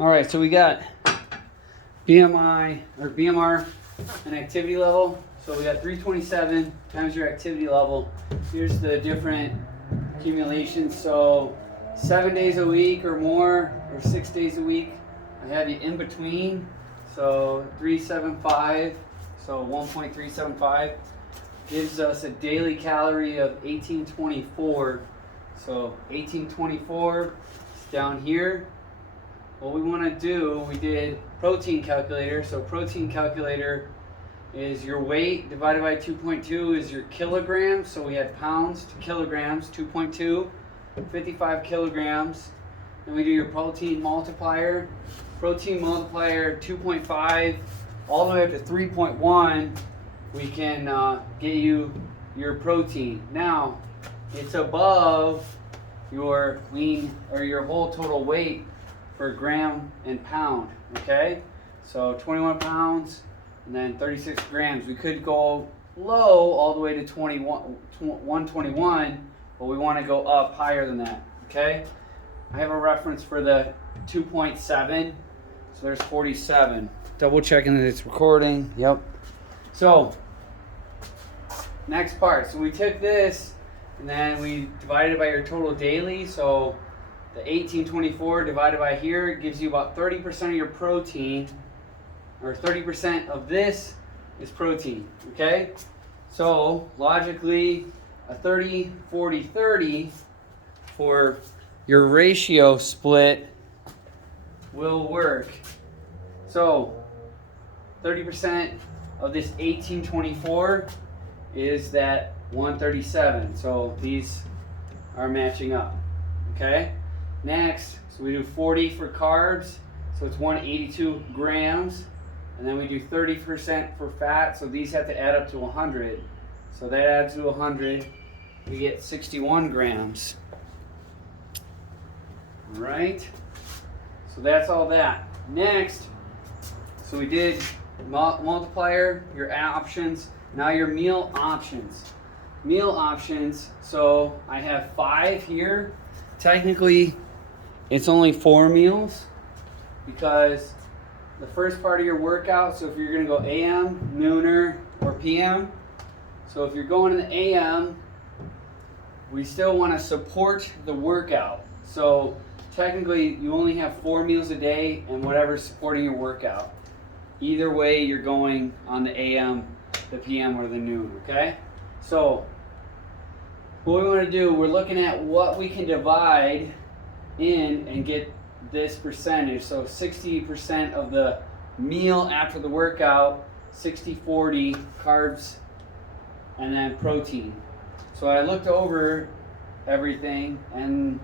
All right, so we got BMI or BMR and activity level. So we got 327 times your activity level. Here's the different accumulations. So 7 days a week or more, or 6 days a week. I had you in between. So 375, so 1.375 gives us a daily calorie of 1824. So 1824 is down here. What we want to do, we did protein calculator. So protein calculator is your weight divided by 2.2 is your kilograms. So we had pounds to kilograms, 2.2, 55 kilograms. Then we do your protein multiplier. Protein multiplier 2.5 all the way up to 3.1. We can get you your protein. Now, it's above your lean or your whole total weight per gram and pound, okay? So 21 pounds and then 36 grams. We could go low all the way to 121, but we want to go up higher than that, okay? I have a reference for the 2.7, so there's 47. Double checking that it's recording, yep. So, next part. So we took this and then we divided it by your total daily. So the 1824 divided by here gives you about 30% of your protein, or 30% of this is protein, okay? So logically, a 30, 40, 30 for your ratio split will work. So 30% of this 1824 is that 137. So these are matching up, okay? Next, so we do 40 for carbs, so it's 182 grams. And then we do 30% for fat, so these have to add up to 100. So that adds to 100, we get 61 grams. All right, so that's all that. Next, so we did multiplier, your options, now your meal options. Meal options, so I have 5 here. Technically, it's only 4 meals because the first part of your workout, so if you're gonna go AM, nooner, or PM, so if you're going in the AM, we still wanna support the workout. So technically, you only have 4 meals a day and whatever's supporting your workout. Either way, you're going on the AM, the PM, or the noon, okay? So what we want to do, we're looking at what we can divide in and get this percentage. So 60% of the meal after the workout, 60-40 carbs, and then protein. So I looked over everything, and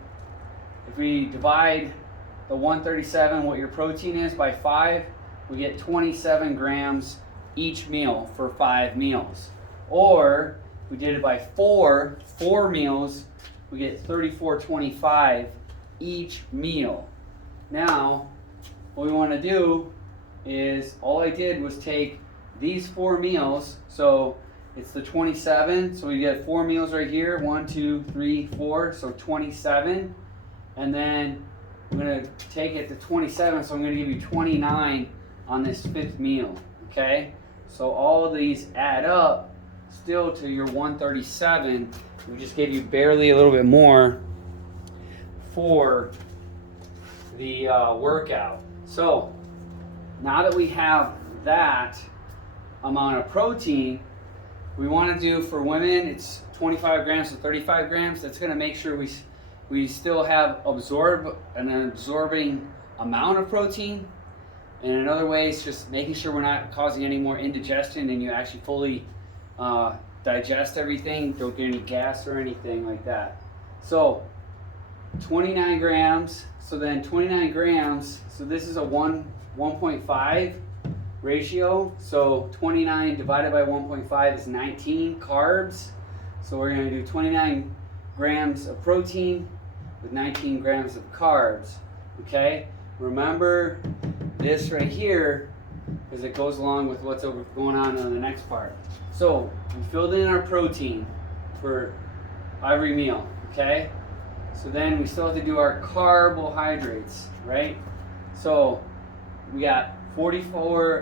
if we divide the 137, what your protein is, by 5, we get 27 grams each meal for 5 meals. Or we did it by 4 meals, we get 34.25 each meal. Now, what we want to do is, all I did was take these 4 meals, so it's the 27, so we get 4 meals right here, 1, 2, 3, 4, so 27, and then I'm going to take it to 27, so I'm going to give you 29 on this 5th meal, okay? So all of these add up still to your 137. We just gave you barely a little bit more for the workout. So now that we have that amount of protein, we want to do for women, it's 25 grams to 35 grams. That's going to make sure we still have an absorbing amount of protein. And another way is just making sure we're not causing any more indigestion and you actually fully digest everything, don't get any gas or anything like that. So 29 grams, so then 29 grams, so this is a 1.5 ratio, so 29 divided by 1.5 is 19 carbs. So we're going to do 29 grams of protein with 19 grams of carbs, okay? Remember this right here, because it goes along with what's going on in the next part. So we filled in our protein for every meal, okay? So then we still have to do our carbohydrates, right? So we got 45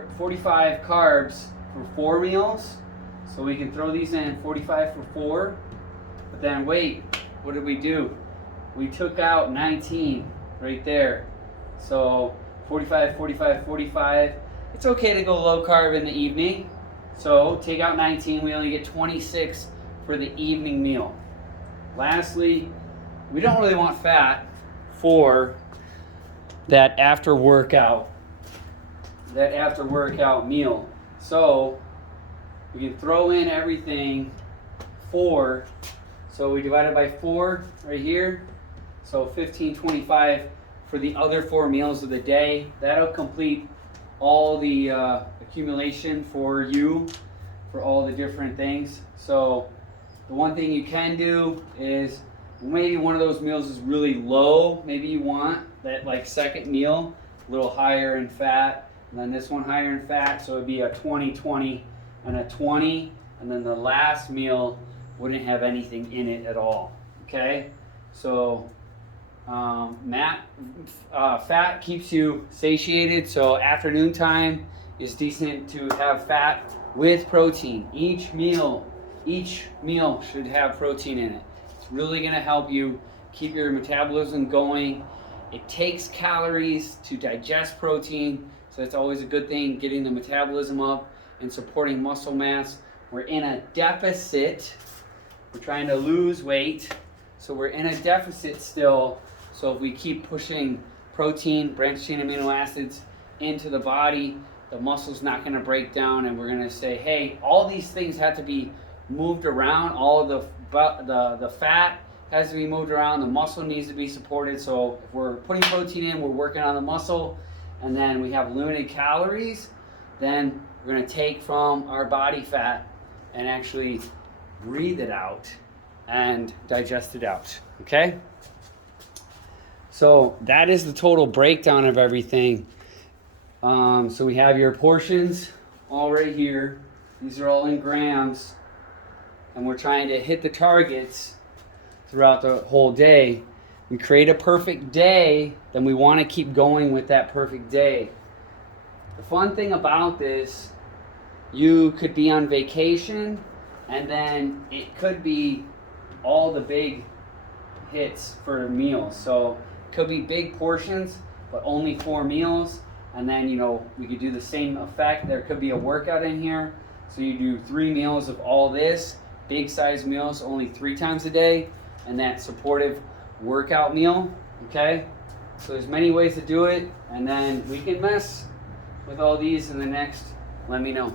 carbs for 4 meals. So we can throw these in 45 for 4. But then wait, what did we do? We took out 19 right there. So 45, 45, 45. It's okay to go low carb in the evening. So take out 19, we only get 26 for the evening meal. Lastly, we don't really want fat for that after workout meal. So we can throw in everything 4. So we divide it by 4 right here. So 1525 for the other 4 meals of the day. That'll complete all the accumulation for you for all the different things. So the one thing you can do is maybe one of those meals is really low. Maybe you want that like second meal a little higher in fat, and then this one higher in fat. So it'd be a 20, 20, and a 20, and then the last meal wouldn't have anything in it at all. Okay, so fat keeps you satiated, so afternoon time is decent to have fat with protein. Each meal should have protein in it. It's really going to help you keep your metabolism going. It takes calories to digest protein, so it's always a good thing, getting the metabolism up and supporting muscle mass. We're in a deficit. We're trying to lose weight, so we're in a deficit still. So if we keep pushing protein, branched chain amino acids into the body, the muscle's not going to break down, and we're going to say, hey, all these things have to be moved around. All of the fat has to be moved around. The muscle needs to be supported. So if we're putting protein in, we're working on the muscle, and then we have limited calories, then we're going to take from our body fat and actually breathe it out and digest it out. Okay? So that is the total breakdown of everything. So we have your portions all right here. These are all in grams. And we're trying to hit the targets throughout the whole day. We create a perfect day, then we want to keep going with that perfect day. The fun thing about this, you could be on vacation, and then it could be all the big hits for meals. So it could be big portions, but only 4 meals. And then, we could do the same effect. There could be a workout in here. So you do 3 meals of all this, big size meals, only 3 times a day, and that supportive workout meal, okay? So there's many ways to do it, and then we can mess with all these in the next, let me know.